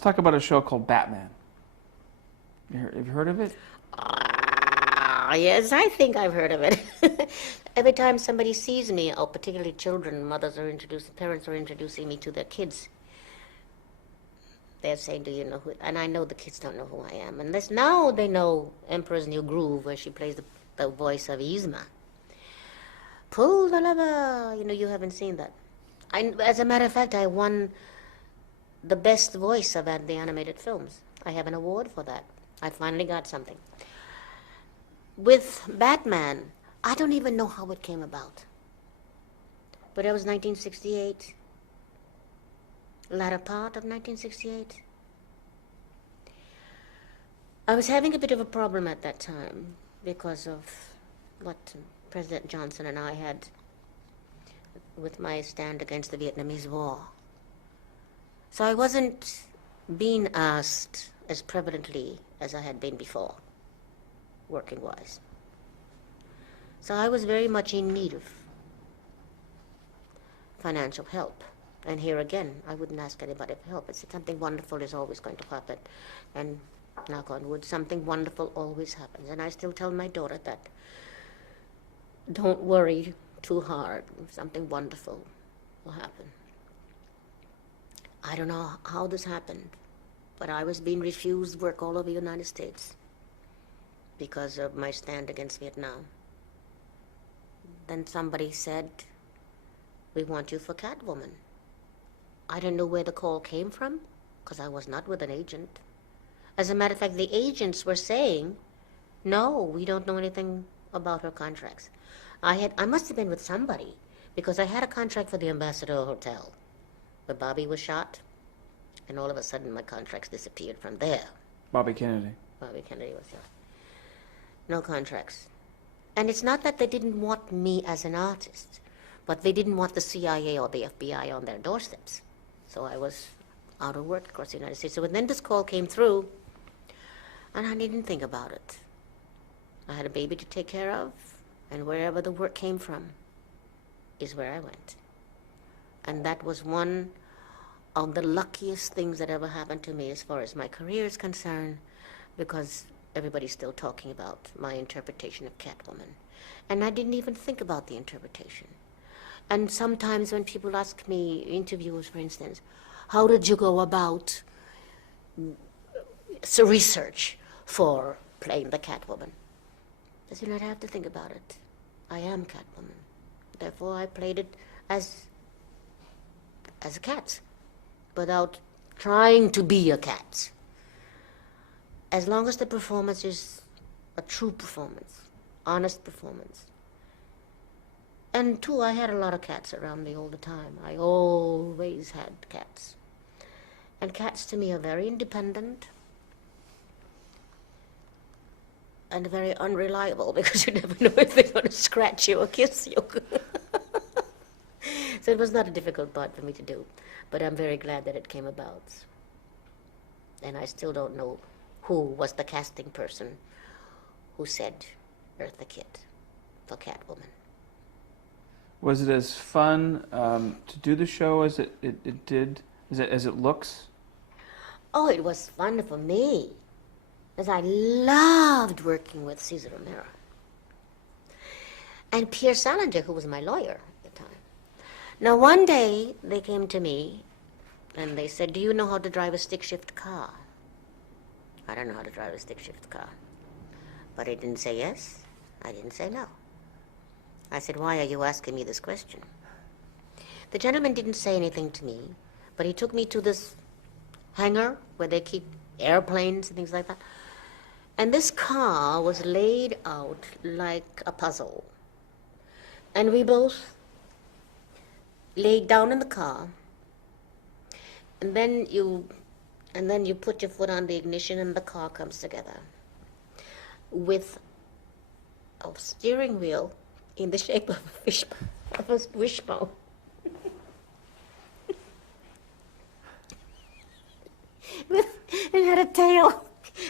Let's talk about a show called Batman. Have you heard of it? Yes, I think I've heard of it. Every time somebody sees me, or particularly children, parents are introducing me to their kids, they're saying, do you know who, and I know the kids don't know who I am. Unless now they know Emperor's New Groove, where she plays the voice of Yzma. Pull the lever, you haven't seen that. As a matter of fact, I won the best voice of the animated films. I have an award for that. I finally got something. With Batman, I don't even know how it came about. But it was 1968, latter part of 1968. I was having a bit of a problem at that time because of what President Johnson and I had with my stand against the Vietnamese War. So I wasn't being asked as prevalently as I had been before, working-wise. So I was very much in need of financial help. And here again, I wouldn't ask anybody for help. I said something wonderful is always going to happen. And knock on wood, something wonderful always happens. And I still tell my daughter that. Don't worry too hard. Something wonderful will happen. I don't know how this happened, but I was being refused work all over the United States because of my stand against Vietnam. Then somebody said, we want you for Catwoman. I didn't know where the call came from because I was not with an agent. As a matter of fact, the agents were saying, no, we don't know anything about her contracts. I must have been with somebody because I had a contract for the Ambassador Hotel where Bobby was shot, and all of a sudden my contracts disappeared from there. Bobby Kennedy. Bobby Kennedy was shot. No contracts. And it's not that they didn't want me as an artist, but they didn't want the CIA or the FBI on their doorsteps. So I was out of work across the United States. So then this call came through, and I didn't think about it. I had a baby to take care of, and wherever the work came from is where I went. And that was one of the luckiest things that ever happened to me as far as my career is concerned, because everybody's still talking about my interpretation of Catwoman. And I didn't even think about the interpretation. And sometimes when people ask me, interviewers for instance, how did you go about research for playing the Catwoman? I said, I'd have to think about it. I am Catwoman. Therefore, I played it as a cat, without trying to be a cat. As long as the performance is a true performance, honest performance. And two, I had a lot of cats around me all the time. I always had cats. And cats to me are very independent and very unreliable because you never know if they're going to scratch you or kiss you. So it was not a difficult part for me to do, but I'm very glad that it came about. And I still don't know who was the casting person who said Eartha Kitt for Catwoman. Was it as fun to do the show as it did, as it looks? Oh, it was fun for me, as I loved working with Cesar Romero. And Pierre Salinger, who was my lawyer at the time. Now, one day, they came to me, and they said, do you know how to drive a stick-shift car? I don't know how to drive a stick-shift car. But I didn't say yes, I didn't say no. I said, why are you asking me this question? The gentleman didn't say anything to me, but he took me to this hangar where they keep airplanes and things like that. And this car was laid out like a puzzle. And we both laid down in the car, and then you put your foot on the ignition and the car comes together with a steering wheel in the shape of a wishbone. It had a tail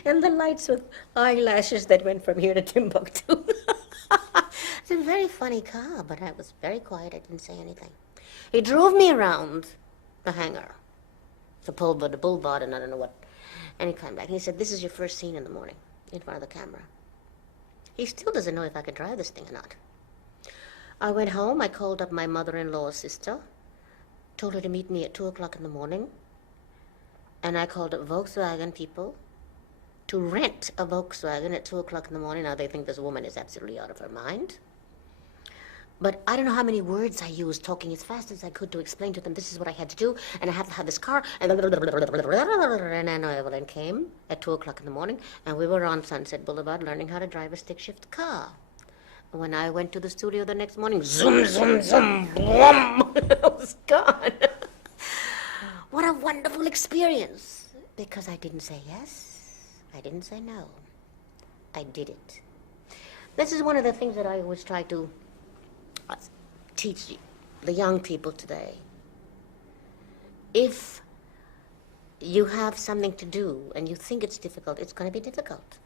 and the lights with eyelashes that went from here to Timbuktu. It's a very funny car, but I was very quiet. I didn't say anything. He drove me around the hangar. the bull bought, and I don't know what. And he came back and he said, this is your first scene in the morning in front of the camera. He still doesn't know if I can drive this thing or not. I went home, I called up my mother-in-law's sister, told her to meet me at 2 o'clock in the morning, and I called up Volkswagen people to rent a Volkswagen at 2 o'clock in the morning. Now they think this woman is absolutely out of her mind. But I don't know how many words I used, talking as fast as I could to explain to them this is what I had to do, and I have to have this car, and then Evelyn came at 2 o'clock in the morning, and we were on Sunset Boulevard learning how to drive a stick-shift car. When I went to the studio the next morning, zoom, zoom, zoom, boom, I was gone. What a wonderful experience, because I didn't say yes, I didn't say no, I did it. This is one of the things that I always try to teach the young people today. If you have something to do and you think it's difficult, it's going to be difficult.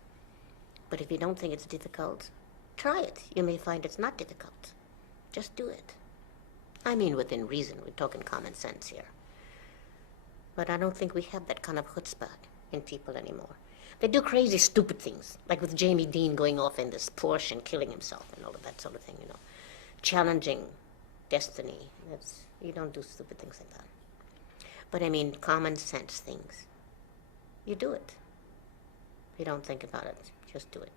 But if you don't think it's difficult, try it. You may find it's not difficult. Just do it. I mean, within reason. We're talking common sense here. But I don't think we have that kind of chutzpah in people anymore. They do crazy, stupid things, like with Jamie Dean going off in this Porsche and killing himself and all of that sort of thing, you know. Challenging destiny. You don't do stupid things like that. But I mean, common sense things. You do it. You don't think about it. Just do it.